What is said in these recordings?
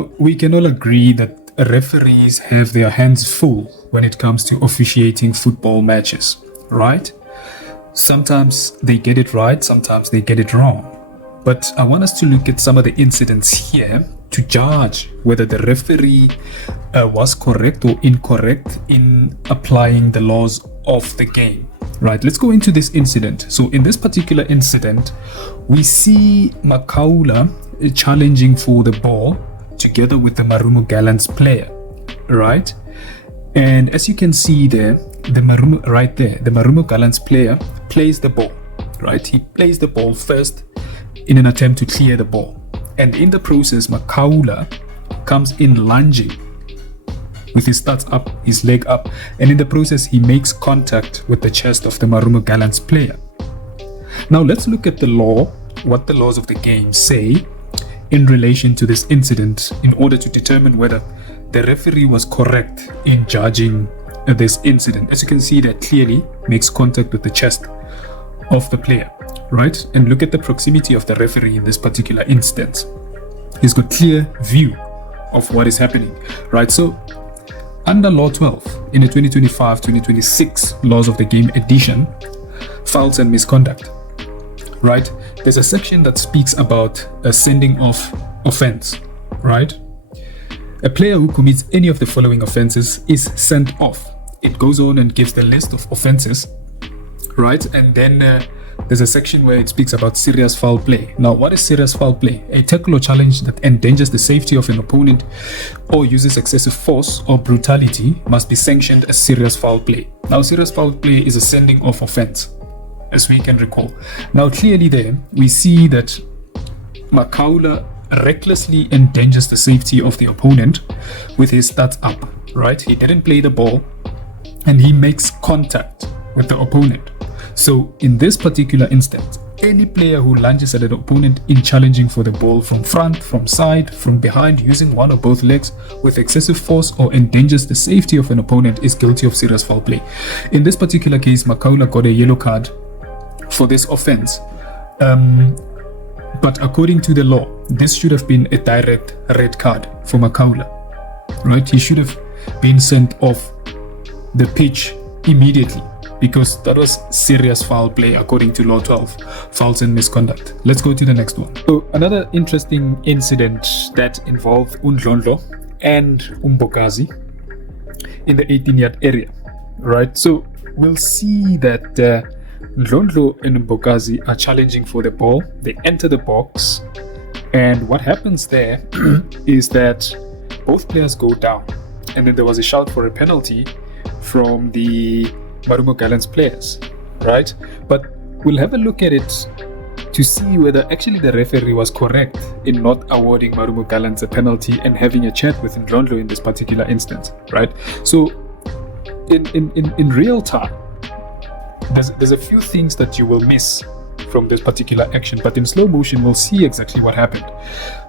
Now, we can all agree that referees have their hands full when it comes to officiating football matches, right? Sometimes they get it right, sometimes they get it wrong. But I want us to look at some of the incidents here to judge whether the referee was correct or incorrect in applying the laws of the game. Right, let's go into this incident. So in this particular incident, we see Makaula challenging for the ball together with the Marumo Gallants player, right? And as you can see there, the Marumo Gallants player plays the ball, right? He plays the ball first in an attempt to clear the ball. And in the process, Makaula comes in lunging with his studs up, his leg up, and in the process he makes contact with the chest of the Marumo Gallants player. Now let's look at the law, what the laws of the game say in relation to this incident in order to determine whether the referee was correct in judging this incident. As you can see, that clearly makes contact with the chest of the player, right? And look at the proximity of the referee in this particular instance. He's got clear view of what is happening, right? So under Law 12 in the 2025-2026 Laws of the Game edition, fouls and misconduct, right? There's a section that speaks about a sending off offense, right? A player who commits any of the following offenses is sent off. It goes on and gives the list of offenses, right? And then there's a section where it speaks about serious foul play. Now, what is serious foul play? A tackle or challenge that endangers the safety of an opponent or uses excessive force or brutality must be sanctioned as serious foul play. Now, serious foul play is a sending off offense, as we can recall. Now, clearly there, we see that Makaula recklessly endangers the safety of the opponent with his studs up, right? He didn't play the ball and he makes contact with the opponent. So in this particular instance, any player who lunges at an opponent in challenging for the ball from front, from side, from behind, using one or both legs with excessive force or endangers the safety of an opponent is guilty of serious foul play. In this particular case, Makaula got a yellow card for this offense. But according to the law, this should have been a direct red card for Makaula, right? He should have been sent off the pitch immediately, because that was serious foul play according to Law 12, fouls and misconduct. Let's go to the next one. So another interesting incident that involved Undlondlo and Umbokazi in the 18-yard area, right? So we'll see that Ndlondlo and Umbokazi are challenging for the ball. They enter the box, and what happens there is that both players go down, and then there was a shout for a penalty from the Marumo Gallants players, right? But we'll have a look at it to see whether actually the referee was correct in not awarding Marumo Gallants a penalty and having a chat with Ndlondlo in this particular instance, right? So in real time, there's a few things that you will miss from this particular action, but in slow motion we'll see exactly what happened.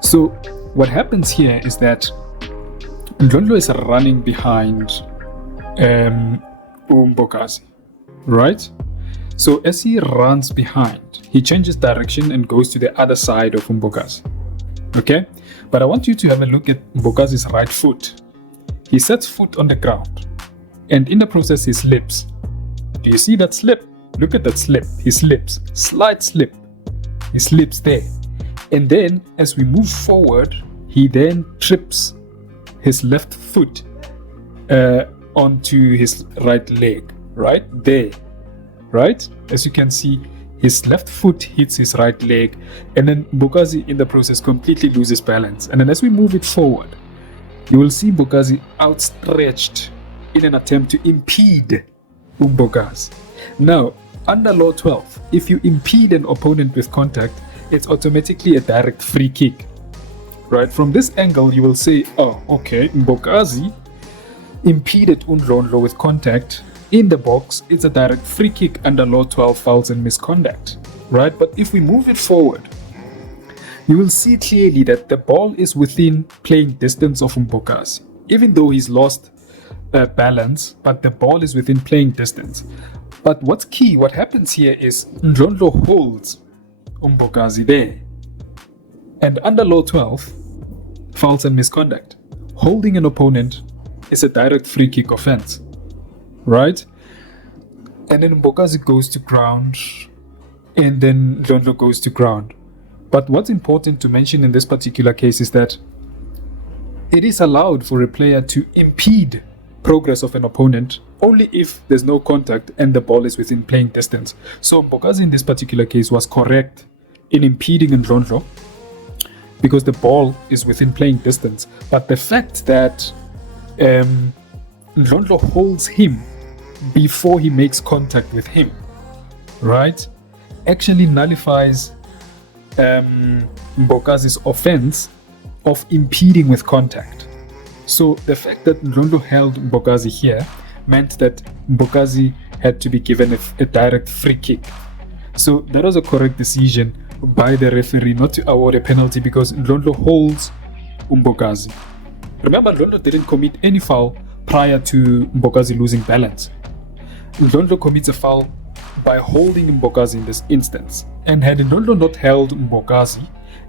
So what happens here is that Ndlondlo is running behind Umbokazi, right? So as he runs behind, he changes direction and goes to the other side of Umbokazi, okay? But I want you to have a look at Umbokazi's right foot. He sets foot on the ground, and in the process he slips. Do you see that slip? Look at that slip. He slips, slight slip. He slips there. And then as we move forward, he then trips his left foot onto his right leg, right there, right? As you can see, his left foot hits his right leg, and then Mbokazi in the process completely loses balance. And then as we move it forward, you will see Mbokazi outstretched in an attempt to impede Umbokazi. Now, under Law 12, if you impede an opponent with contact, it's automatically a direct free kick, right? From this angle, you will say, oh, okay, Mbokazi impeded Undlondlo with contact in the box. It's a direct free kick under Law 12, fouls and misconduct, right? But if we move it forward, you will see clearly that the ball is within playing distance of Mbokazi, even though he's lost balance, but the ball is within playing distance. But what's key, what happens here is Ndlondlo holds Umbokazi there. And under Law 12, fouls and misconduct. Holding an opponent is a direct free kick offense, right? And then Mbokazi goes to ground, and then Ndlondlo goes to ground. But what's important to mention in this particular case is that it is allowed for a player to impede progress of an opponent only if there's no contact and the ball is within playing distance. So Mbokazi in this particular case was correct in impeding Ndlondlo because the ball is within playing distance. But the fact that Ndlondlo holds him before he makes contact with him, right, actually nullifies Mbokazi's offense of impeding with contact. So the fact that Ndlondlo held Mbokazi here meant that Mbokazi had to be given a direct free kick. So that was a correct decision by the referee not to award a penalty because Ndlondlo holds Mbokazi. Remember, Ndlondlo didn't commit any foul prior to Mbokazi losing balance. Ndlondlo commits a foul by holding Mbokazi in this instance. And had Ndlondlo not held Mbokazi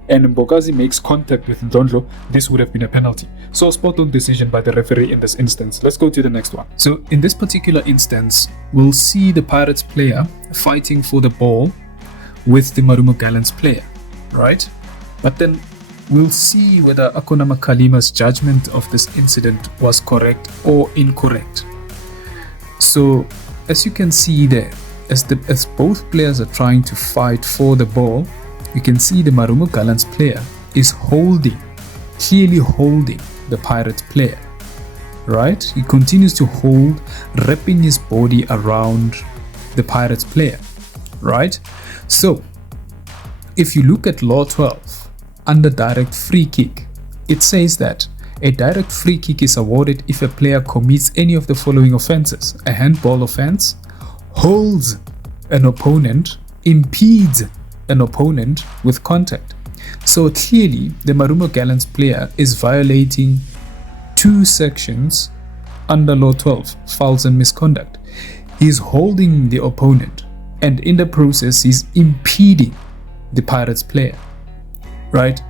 and Mbokazi makes contact with Ndlondlo, this would have been a penalty. So a spot on decision by the referee in this instance. Let's go to the next one. So in this particular instance, we'll see the Pirates player fighting for the ball with the Marumo Gallants player, right? But then we'll see whether Akonama Kalima's judgment of this incident was correct or incorrect. So as you can see there, as both players are trying to fight for the ball, you can see the Marumo Gallants player is clearly holding the Pirates player, right? He continues to hold, wrapping his body around the Pirates player, right? So if you look at Law 12 under direct free kick, it says that a direct free kick is awarded if a player commits any of the following offenses: a handball offense, holds an opponent, impedes an opponent with contact. So clearly the Marumo Gallants player is violating two sections under Law 12, fouls and misconduct. He's holding the opponent and in the process he's impeding the Pirates player, right?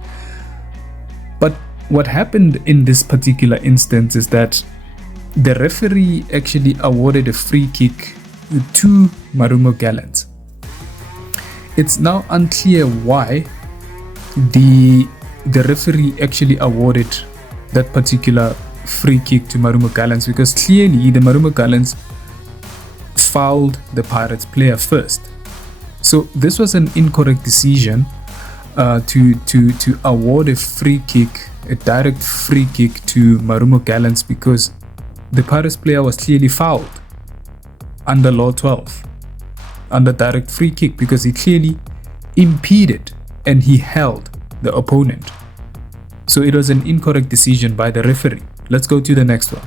But what happened in this particular instance is that the referee actually awarded a free kick to Marumo Gallants. It's now unclear why the referee actually awarded that particular free kick to Marumo Gallants, because clearly the Marumo Gallants fouled the Pirates player first. So this was an incorrect decision to award a free kick, a direct free kick to Marumo Gallants, because the Pirates player was clearly fouled under Law 12, under direct free kick, because he clearly impeded and he held the opponent. So it was an incorrect decision by the referee. Let's go to the next one.